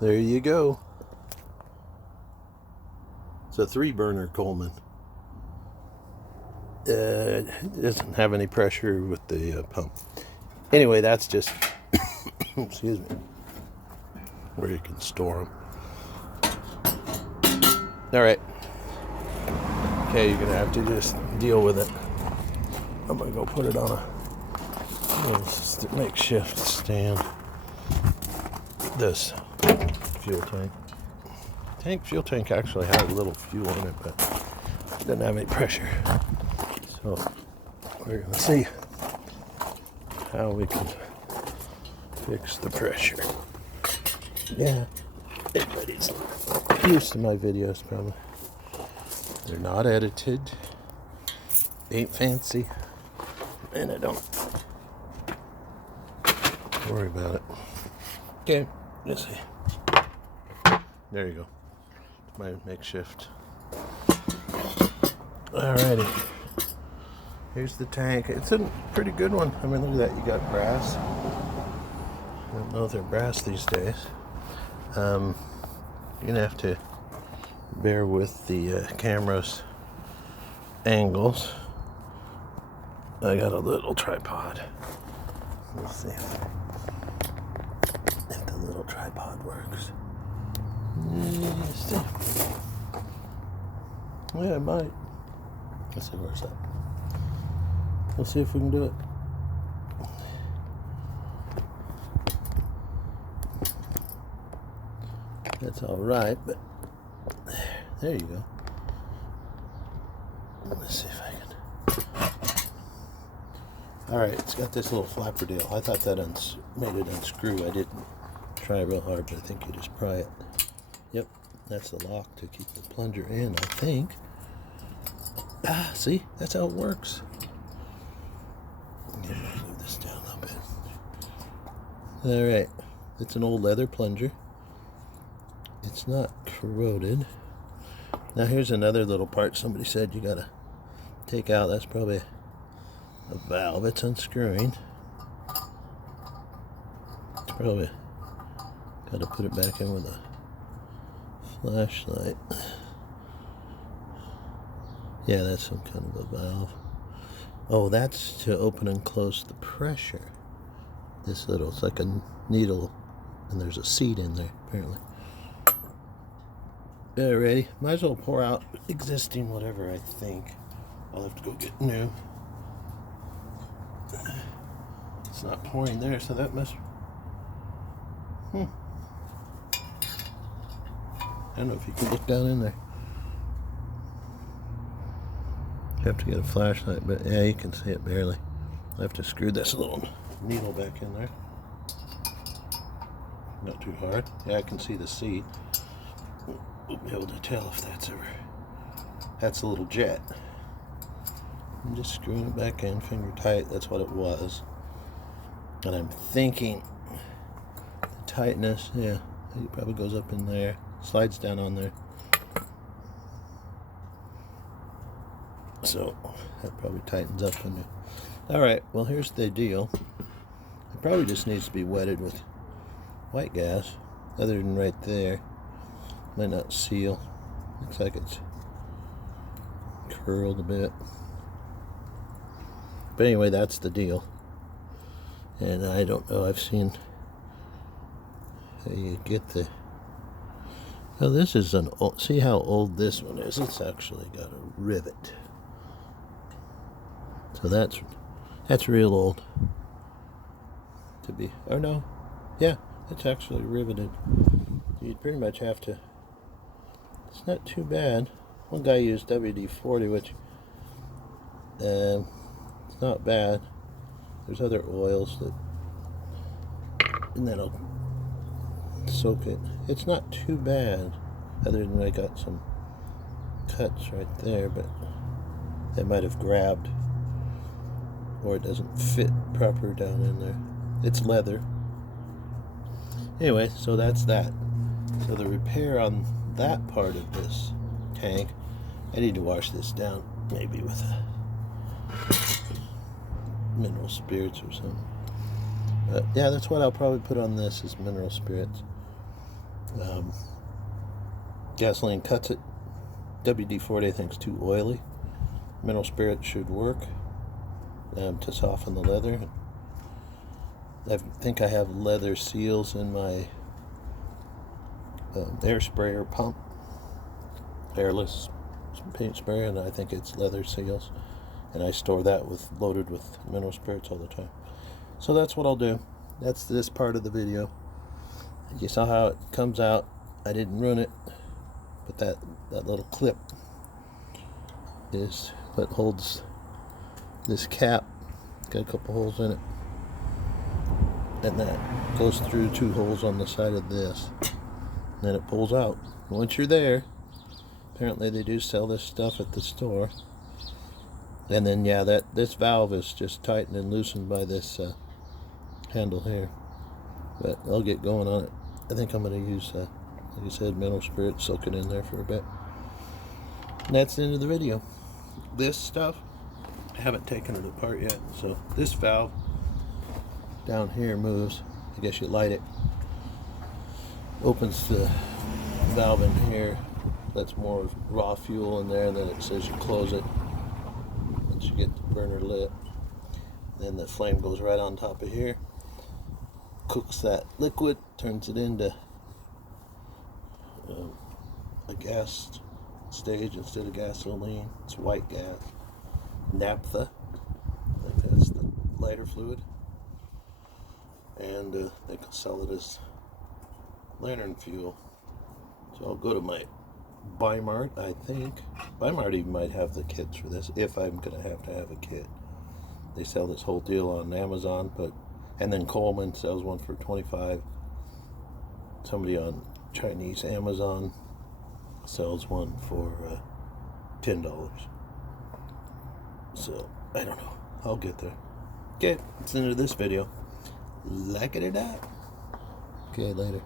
There you go. It's a 3-burner Coleman. It doesn't have any pressure with the pump. Anyway, that's just, excuse me, where you can store them. All right. Okay, you're gonna have to just deal with it. I'm gonna go put it on a little makeshift stand. This fuel tank. Fuel tank actually has a little fuel in it, but it doesn't have any pressure. So we're gonna see how we can fix the pressure. Yeah, everybody's used to my videos probably. They're not edited, ain't fancy, and I don't worry about it. Okay, let's see. There you go. My makeshift. Alrighty. Here's the tank. It's a pretty good one. I mean, look at that. You got brass. I don't know if they're brass these days. You're gonna have to bear with the camera's angles. I got a little tripod. Let's see if the little tripod works. Yeah, it might. Let's see where's that. We'll see if we can do it. That's all right, but there you go. Let's see if I can. All right, it's got this little flapper deal. I thought that made it unscrew. I didn't try real hard, but I think you just pry it. Yep, that's the lock to keep the plunger in, I think. See, that's how it works. Yeah, move this down a little bit. All right, it's an old leather plunger. It's not corroded. Now here's another little part somebody said you gotta take out. That's probably a valve. It's unscrewing. It's probably gotta put it back in with a flashlight. Yeah, that's some kind of a valve. Oh, that's to open and close the pressure. This little, it's like a needle, and there's a seat in there, apparently. Alrighty, might as well pour out existing whatever, I think. I'll have to go get new. It's not pouring there, so that must... I don't know if you can look down in there. You have to get a flashlight, but yeah, you can see it barely. I have to screw this little needle back in there. Not too hard. Yeah, I can see the seat. We'll be able to tell if that's a little jet. I'm just screwing it back in, finger tight. That's what it was. And I'm thinking the tightness, yeah, it probably goes up in there, slides down on there. So that probably tightens up in there. All right, well, here's the deal. It probably just needs to be wetted with white gas, other than right there. Might not seal. Looks like it's curled a bit. But anyway, that's the deal. And I don't know, I've seen how you get the... Oh, this is an old... See how old this one is? It's actually got a rivet. So that's real old. To be... Oh, no. Yeah, it's actually riveted. You'd pretty much have to... It's not too bad. One guy used WD-40, which... it's not bad. There's other oils that... And that'll soak it. It's not too bad. Other than I got some cuts right there, but they might have grabbed. Or it doesn't fit proper down in there. It's leather. Anyway, so that's that. So the repair on that part of this tank, I need to wash this down maybe with a mineral spirits or something. But yeah, that's what I'll probably put on this is mineral spirits. Gasoline cuts it. WD-40 I think is too oily. Mineral spirit should work to soften the leather. I think I have leather seals in my air sprayer pump, airless paint sprayer, and I think it's leather seals, and I store that loaded with mineral spirits all the time. So that's what I'll do. That's this part of the video. You saw how it comes out. I didn't ruin it, but that little clip is what holds this cap. Got a couple holes in it, and that goes through 2 holes on the side of this. Then it pulls out. Once you're there, apparently they do sell this stuff at the store. And then yeah, this valve is just tightened and loosened by this handle here. But I'll get going on it. I think I'm going to use, like I said, mineral spirit, soak it in there for a bit. And that's the end of the video. This stuff, I haven't taken it apart yet. So this valve down here moves. I guess you light it. Opens the valve in here. That's more raw fuel in there. And then it says you close it once you get the burner lit. Then the flame goes right on top of here. Cooks that liquid, turns it into a gas stage instead of gasoline. It's white gas. Naphtha, I think that's the lighter fluid. And they can sell it as lantern fuel. So I'll go to my Bi-Mart, I think. Bi-Mart even might have the kits for this, if I'm going to have a kit. They sell this whole deal on Amazon, and then Coleman sells one for $25. Somebody on Chinese Amazon sells one for $10. So, I don't know. I'll get there. Okay, that's the end of this video. Like it or not. Okay, later.